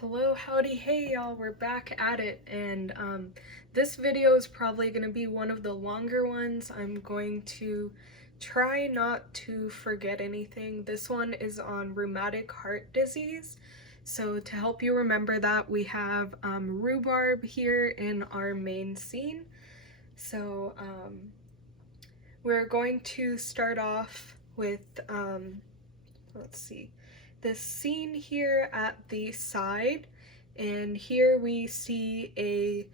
Hello, howdy, hey y'all, we're back at it, and this video is probably going to be one of the longer ones. I'm going to try not to forget anything. This one is on rheumatic heart disease. So to help you remember that, we have rhubarb here in our main scene. So we're going to start off with, let's see, this scene here at the side, and here we see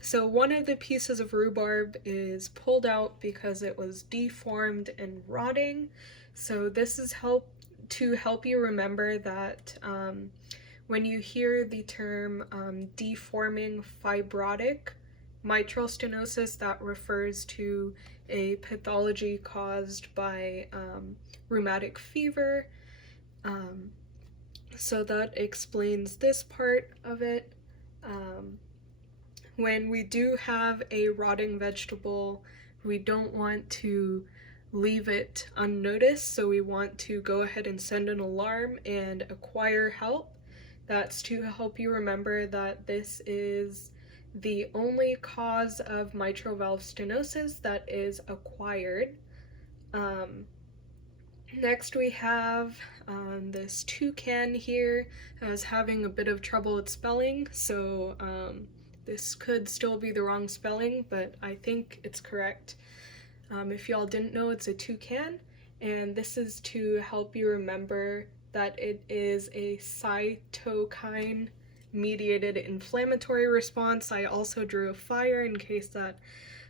so one of the pieces of rhubarb is pulled out because it was deformed and rotting. So this is to help you remember that when you hear the term deforming fibrotic mitral stenosis, that refers to a pathology caused by rheumatic fever. So that explains this part of it. When we do have a rotting vegetable, we don't want to leave it unnoticed, so we want to go ahead and send an alarm and acquire help. That's to help you remember that this is the only cause of mitral valve stenosis that is acquired. Next we have this toucan here as having a bit of trouble with spelling, so this could still be the wrong spelling, but I think it's correct. If y'all didn't know, it's a toucan, and this is to help you remember that it is a cytokine mediated inflammatory response. I also drew a fire in case that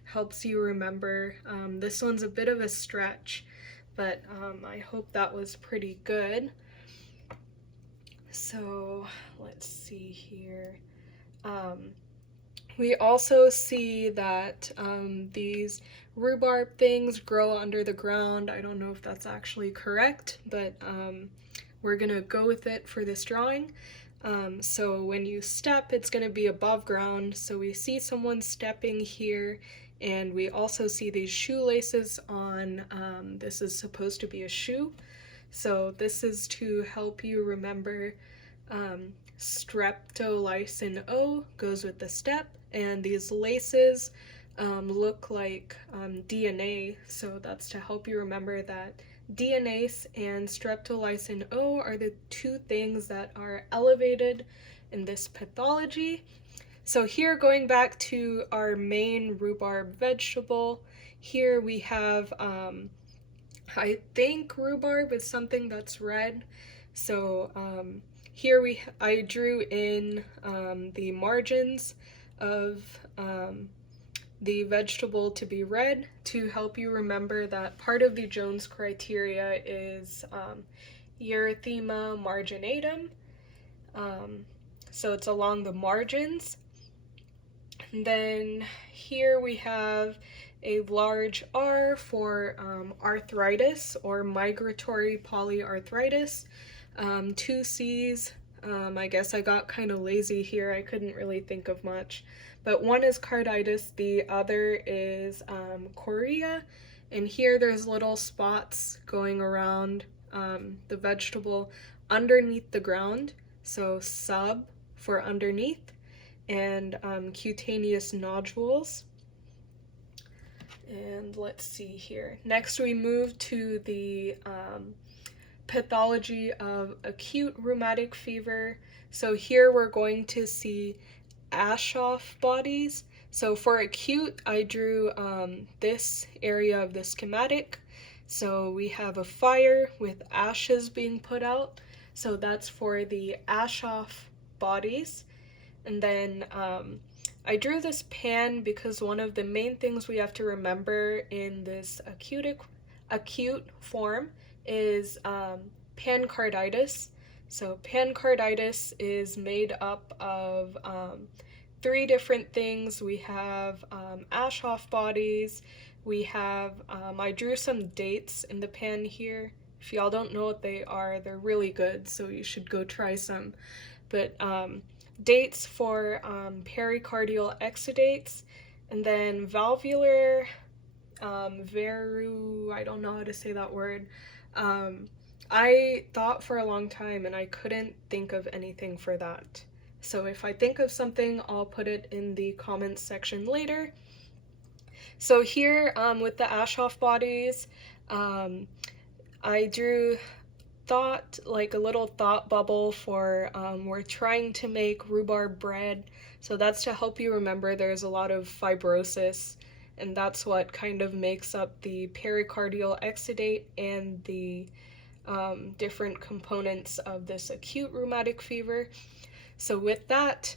helps you remember. This one's a bit of a stretch, but I hope that was pretty good. So let's see here. We also see that these rhubarb things grow under the ground. I don't know if that's actually correct, but we're gonna go with it for this drawing. So when you step, it's gonna be above ground. So we see someone stepping here, and we also see these shoelaces on, this is supposed to be a shoe. So this is to help you remember streptolysin O goes with the step, and these laces look like DNA, so that's to help you remember that DNase and streptolysin O are the two things that are elevated in this pathology. So here, going back to our main rhubarb vegetable, here we have, I think rhubarb is something that's red. So here I drew in the margins of the vegetable to be red to help you remember that part of the Jones criteria is erythema marginatum. So it's along the margins. And then here we have a large R for arthritis or migratory polyarthritis. Two C's. I guess I got kind of lazy here. I couldn't really think of much. But one is carditis, the other is chorea. And here there's little spots going around the vegetable underneath the ground. So sub for underneath, and cutaneous nodules. And let's see here. Next we move to the pathology of acute rheumatic fever. So here we're going to see Aschoff bodies. So for acute, I drew this area of the schematic. So we have a fire with ashes being put out. So that's for the Aschoff bodies. And then I drew this pan because one of the main things we have to remember in this acute form is pancarditis. So pancarditis is made up of three different things. We have Aschoff bodies. We have, I drew some dates in the pan here. If y'all don't know what they are, they're really good, so you should go try some. But dates for pericardial exudates, and then valvular I don't know how to say that word, I thought for a long time and I couldn't think of anything for that. So if I think of something, I'll put it in the comments section later. So here with the Ashoff bodies, um, I drew thought, like a little thought bubble for we're trying to make rhubarb bread. So that's to help you remember there's a lot of fibrosis, and that's what kind of makes up the pericardial exudate and the different components of this acute rheumatic fever. So with that,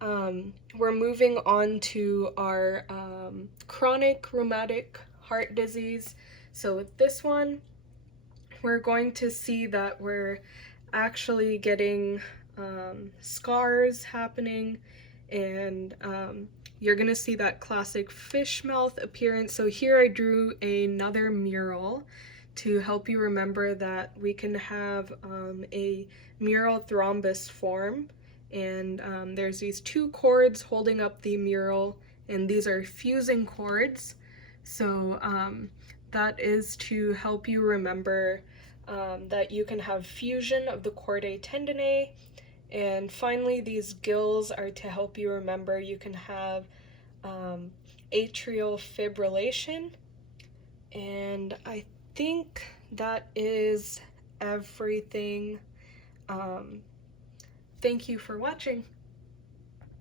we're moving on to our chronic rheumatic heart disease. So with this one, we're going to see that we're actually getting scars happening, and you're going to see that classic fish mouth appearance. So here I drew another mural to help you remember that we can have a mural thrombus form, and there's these two cords holding up the mural, and these are fusing cords. So that is to help you remember that you can have fusion of the chordae tendineae. And finally, these gills are to help you remember you can have atrial fibrillation. And I think that is everything. Thank you for watching.